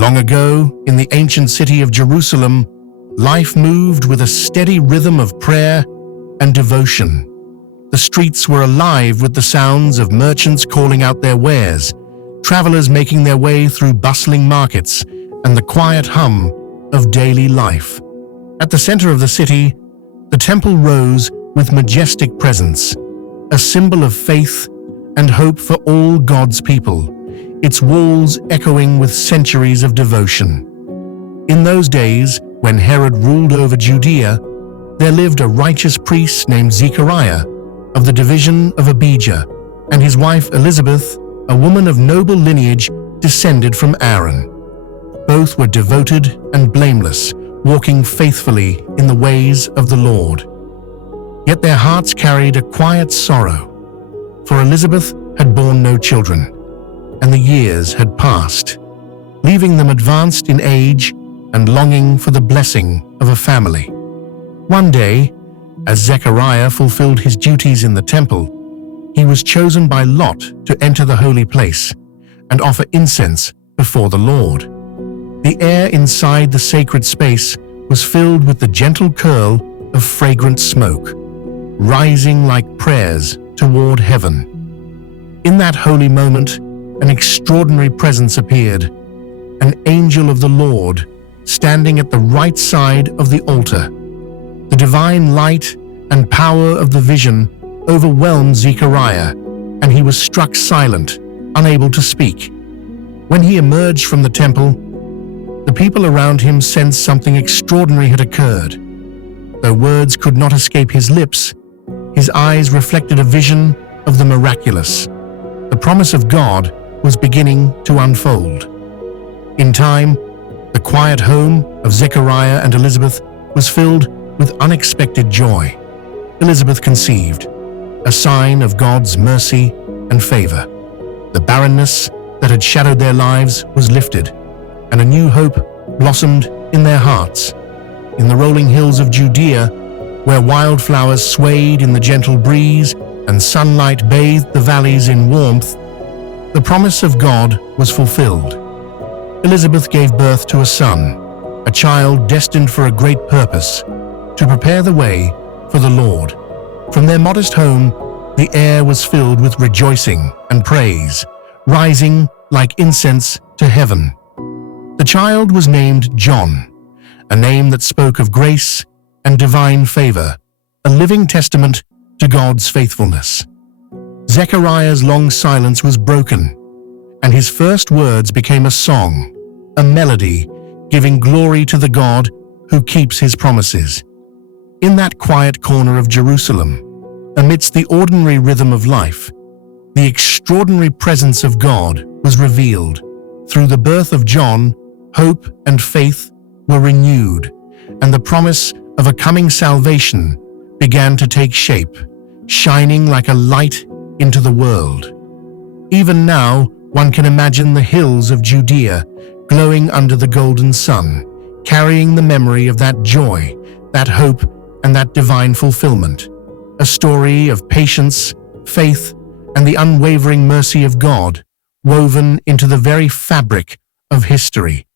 Long ago, in the ancient city of Jerusalem, life moved with a steady rhythm of prayer and devotion. The streets were alive with the sounds of merchants calling out their wares, travelers making their way through bustling markets, and the quiet hum of daily life. At the center of the city, the temple rose with majestic presence, a symbol of faith and hope for all God's people, its walls echoing with centuries of devotion. In those days, when Herod ruled over Judea, there lived a righteous priest named Zechariah of the division of Abijah, and his wife Elizabeth, a woman of noble lineage descended from Aaron. Both were devoted and blameless, walking faithfully in the ways of the Lord. Yet their hearts carried a quiet sorrow, for Elizabeth had borne no children, and the years had passed, leaving them advanced in age and longing for the blessing of a family. One day, as Zechariah fulfilled his duties in the temple, he was chosen by Lot to enter the holy place and offer incense before the Lord. The air inside the sacred space was filled with the gentle curl of fragrant smoke, rising like prayers toward heaven. In that holy moment, an extraordinary presence appeared, an angel of the Lord standing at the right side of the altar. The divine light and power of the vision overwhelmed Zechariah, and he was struck silent, unable to speak. When he emerged from the temple, the people around him sensed something extraordinary had occurred. Though words could not escape his lips, his eyes reflected a vision of the miraculous. The promise of God was beginning to unfold. In time, the quiet home of Zechariah and Elizabeth was filled with unexpected joy. Elizabeth conceived, a sign of God's mercy and favor. The barrenness that had shadowed their lives was lifted, and a new hope blossomed in their hearts. In the rolling hills of Judea, where wildflowers swayed in the gentle breeze and sunlight bathed the valleys in warmth, the promise of God was fulfilled. Elizabeth gave birth to a son, a child destined for a great purpose, to prepare the way for the Lord. From their modest home, the air was filled with rejoicing and praise, rising like incense to heaven. The child was named John, a name that spoke of grace and divine favor, a living testament to God's faithfulness. Zechariah's long silence was broken, and his first words became a song, a melody, giving glory to the God who keeps his promises. In that quiet corner of Jerusalem, amidst the ordinary rhythm of life, the extraordinary presence of God was revealed. Through the birth of John, hope and faith were renewed, and the promise of a coming salvation began to take shape, shining like a light into the world. Even now, one can imagine the hills of Judea glowing under the golden sun, carrying the memory of that joy, that hope, and that divine fulfillment. A story of patience, faith, and the unwavering mercy of God, woven into the very fabric of history.